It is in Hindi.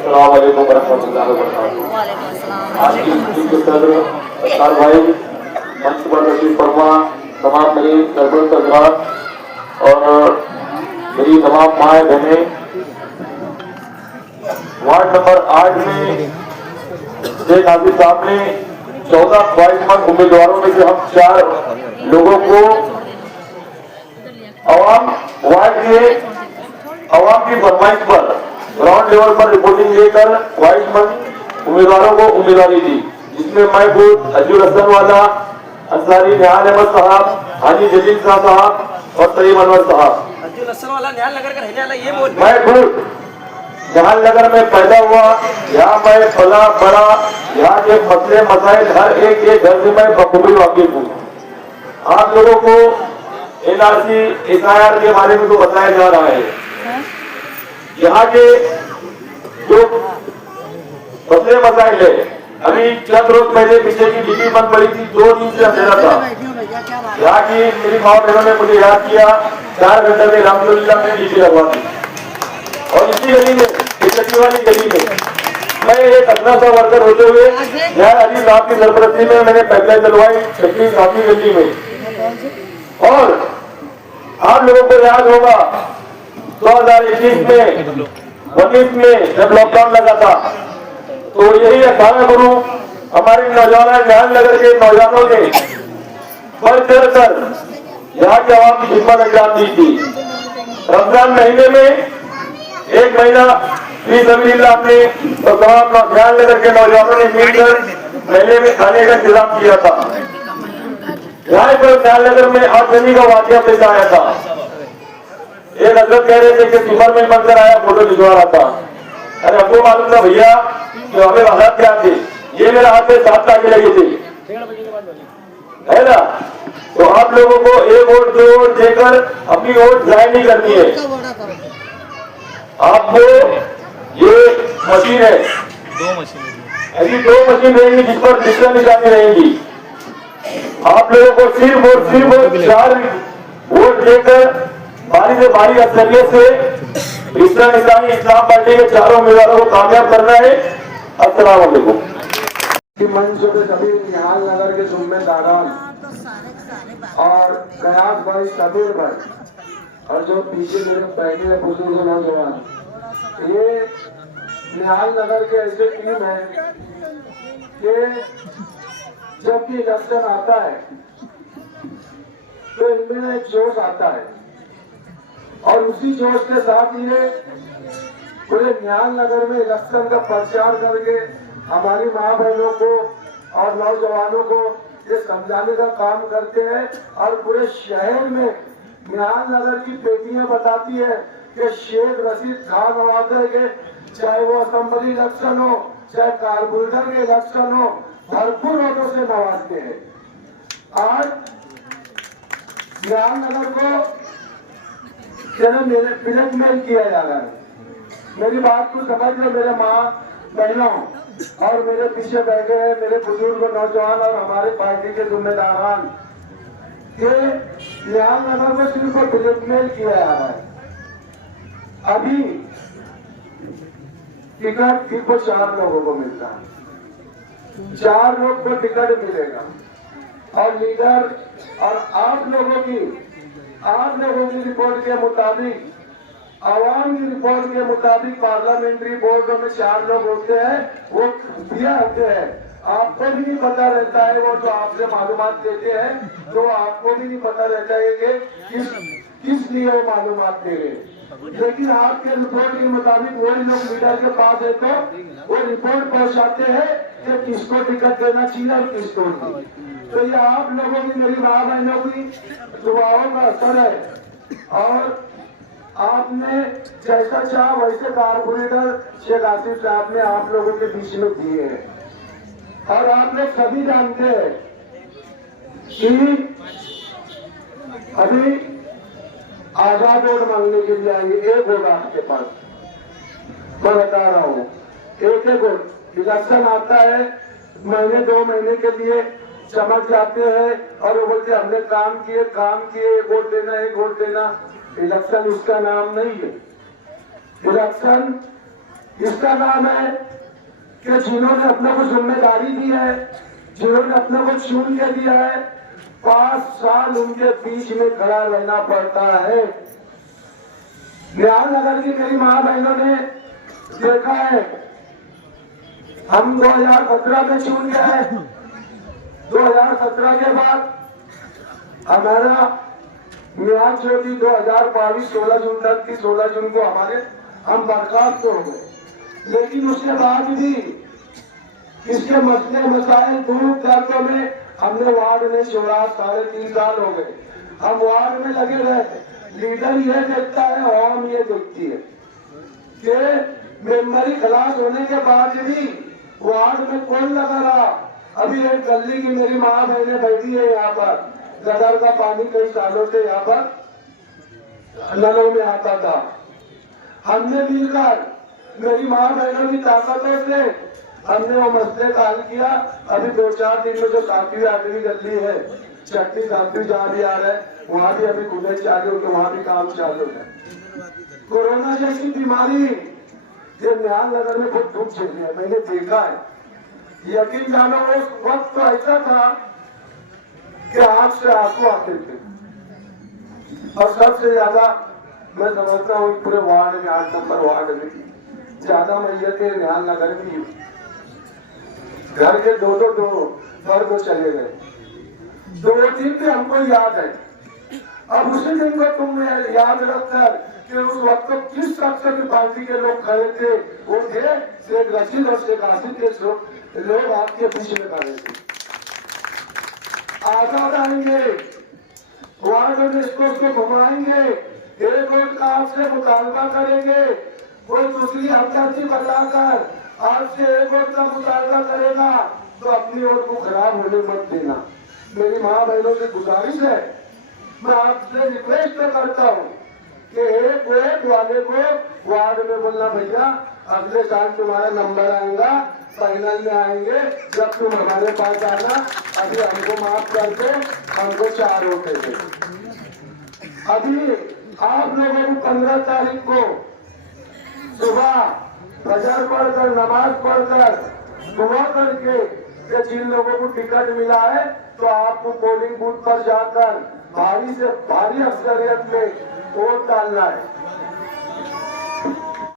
अस्सलाम वालेकुम वरहमतुल्लाहि वबरकातुहू। आज की मीटिंग के सदर अख्तर भाई, मंच पर तशरीफ फरमा, तमाम मेरी सरपंच हज़रात और मेरी तमाम माएँ बहनें, वार्ड नंबर 8 में शेख हाफिज साहब ने 14 ख्वाहिशमंद उम्मीदवारों में से हम 4 लोगों को अवाम की फरमाइश पर ग्राउंड लेवल पर रिपोर्टिंग लेकर ख्वाहिशमंद उम्मीदवारों को उम्मीदवारी दी, जिसमें मैं खुद अजूर हसन वाला, अंसारी निहाल अहमद साहब, हाजी जलील साहब और तरीब अनवर साहब। मैं खुद निहाल नगर में पैदा हुआ, यहाँ मैं फला बड़ा, यहाँ के मसले मसाइल हर एक घर से मैं बखूबी वाकिफ हूँ। आप लोगों को NRC SIR के बारे में तो बताया जा रहा है। यहाँ के जो मसले मसाइल है, अभी चंद रोज पहले पीछे की डीपी बंद पड़ी थी, 2 दिन से अंधेरा था। यहाँ की मेरी माँ बहनों ने मुझे याद किया, 4 घंटे में अल्हम्दुलिल्लाह में डीपी लगवा दी। और इसी गली में, चक्की वाली गली में मैं एक अपना सा वर्कर होते हुए यहाँ अली साहब की सरपरस्ती में मैंने पाइपलाइन डलवाई चक्की काफी गली में। और आप लोगों को याद होगा 2021 में 19 में जब लॉकडाउन लगा था, तो यही 18 गुरु हमारे नौजवान निहाल नगर के नौजवानों ने बढ़ चढ़ कर यहाँ के आवाम की खिदमत अंजाम दी थी। रमजान महीने में 1 महीना अपने निहाल नगर के नौजवानों ने मिलकर मेले में खाने का इंतजाम किया था। यहाँ पर निहाल नगर में आगजनी का वाकया पेश आया था। एक हजरत कह रहे थे कि सुबह में मंदिर आया, फोटो खिंचवा रहा था। अरे हमको मालूम था भैया कि हमें हालात क्या थे, ये मेरे हाथ में 7 टाके लगे थे, है ना। तो आप लोगों को 1 वोट 2 वोट देकर अपनी वोट जाहिर नहीं करनी है। आपको ये मशीन है, 2 मशीन रहेंगी जिस पर डिजिटल निशानी रहेंगी। आप लोगों को सिर्फ और सिर्फ 4 वोट देकर बारी से बारी अक्सरियत से डिजिटल निशानी इस्लाम पार्टी के 4 उम्मीदवारों को कामयाब करना है। अस्सलाम वालेकुम। मंच पे सभी निहाल नगर के जिम्मेदारान और कयास भाई, सबीर भाई और जो पीछे मेरे बैठे बुजुर्ग नौजवान, ये निहाल नगर के ऐसे टीम है कि जब भी इलेक्शन आता है तो इनमें एक जोश आता है और उसी जोश के साथ ये पूरे निहाल नगर में इलेक्शन का प्रचार करके हमारी माँ बहनों को और नौजवानों को ये समझाने का काम करते हैं। और पूरे शहर में निहाल नगर की बेटियां बताती है कि शेख रशीद खान नवादा के चाहे वो असेंबली इलेक्शन हो, चाहे कारपोरेटर के इलेक्शन हो, भरपूर वोटों से नवाजते हैं। आज निहाल नगर को ब्लैकमेल किया जा रहा है। मेरी बात को समझ लो मेरे माँ बहनों और मेरे पीछे बैठे हैं मेरे बुजुर्ग नौजवान और हमारे पार्टी के जिम्मेदारान, ये निहाल नगर में सिर्फ ब्लैकमेल किया जा रहा है। अभी टिकट सिर्फ 4 लोगों को मिलता है, 4 लोग को टिकट मिलेगा और लीडर और 8 लोगों की रिपोर्ट के मुताबिक, आवाम की रिपोर्ट के मुताबिक पार्लियामेंट्री बोर्डों में 4 लोग होते हैं, वो दिया होते हैं। आपको भी नहीं पता रहता है, वो जो आपसे मालूमात देते हैं तो आपको भी नहीं पता रहता है कि किस लिए वो मालूमात दे रहे। लेकिन आपके रिपोर्ट के मुताबिक वही लोग लीडर के पास है तो वो रिपोर्ट पहुंचाते हैं कि किसको टिकट देना चाहिए और किसको नहीं। तो ये आप लोगों की, मेरी माँ बहनों की दुआओं का असर है। और आपने जैसा चाहा वैसे कारपोरेटर शेख हाफिज साहब ने आप लोगों के बीच में दिए हैं। और आप लोग सभी जानते हैं कि अभी आजाद वोट मांगने के लिए आइए, 1 वोट आपके पास, मैं बता रहा हूँ, 1 वोट। इलेक्शन आता है, महीने 2 महीने के लिए चमक जाते हैं और वो बोलते हमने काम किए 1 वोट देना 1 वोट देना। इलेक्शन उसका नाम नहीं है। इलेक्शन इसका नाम है कि जिन्होंने अपने को जिम्मेदारी दी है, जिन्होंने अपने को चुन के दिया है, 5 साल उनके बीच में खड़ा रहना पड़ता है। न्याय नगर की मेरी माँ बहनों ने देखा है, हम 2017 में चुन गए। 2017 के बाद हमारा मियाद जो थी 2022 16 जून तक थी, 16 जून को हम बर्खास्त हो गए। लेकिन उसके बाद भी इसके मसले मसाइल दूर दर्दों में हमने वार्ड में छोड़ा। 3.5 साल हो गए हम वार्ड में लगे रहे। लीडर ये देखता है और हम ये देखती है कि मेंबरी खलास होने के बाद भी वार्ड में कौन लगा रहा। अभी एक गली की मेरी माँ बहने बैठी है यहाँ पर, गटर का पानी कई सालों से यहाँ पर नलों में आता था। हमने मिलकर मेरी माँ बहनों की ताकतों से हमने वो मसले का हल किया। अभी 2-4 दिन में जो 7वीं 8वीं गली है, 6वीं 7वीं जहाँ भी आ रहे हैं वहाँ भी अभी खुदे चालू हो, वहाँ भी काम चालू है। कोरोना जैसी बीमारी ये न्याय नगर में बहुत दुख झेली है, मैंने देखा है। यकीन जानो उस वक्त तो ऐसा था कि आंख से आंसू आते थे। और सबसे ज्यादा मैं समझता हूँ पूरे वार्ड में 8 नंबर वार्ड में ज्यादा मैयतें न्याय नगर में ही। घर के दो वर्ग चले गए। 2 दिन भी हमको याद है। अब उसी दिन को तुम याद रखकर कि उस वक्त तो किस शख्स की पार्टी के लोग खड़े थे, वो थे शेख रशीद और शेख आसिफ के लोग आपके बीच में खड़े थे। आजाद आएंगे, वार्ड में इसको घुमाएंगे, एक वोट का आपसे मुतालबा करेंगे, कोई दूसरी हल्की बनाकर आपसे एक वोट का मुतालबा करेगा तो अपनी वोट को खराब होने मत देना। मेरी माँ बहनों से गुजारिश है, मैं आपसे रिक्वेस्ट करता हूँ कि एक वोट वाले को वार्ड में बोलना, भैया अगले साल तुम्हारा नंबर आएगा, फाइनल में आएंगे, जब तुम हमारे पास आना, अभी हमको माफ कर दो, हमको 4 वोट दे। अभी आप लोगों को 15 तारीख को सुबह फजर पढ़कर नमाज पढ़कर दुआ करके कि जिन लोगों को टिकट मिला है तो आपको पोलिंग बूथ पर जाकर भारी से भारी अक्सरियत में वोट डालना है।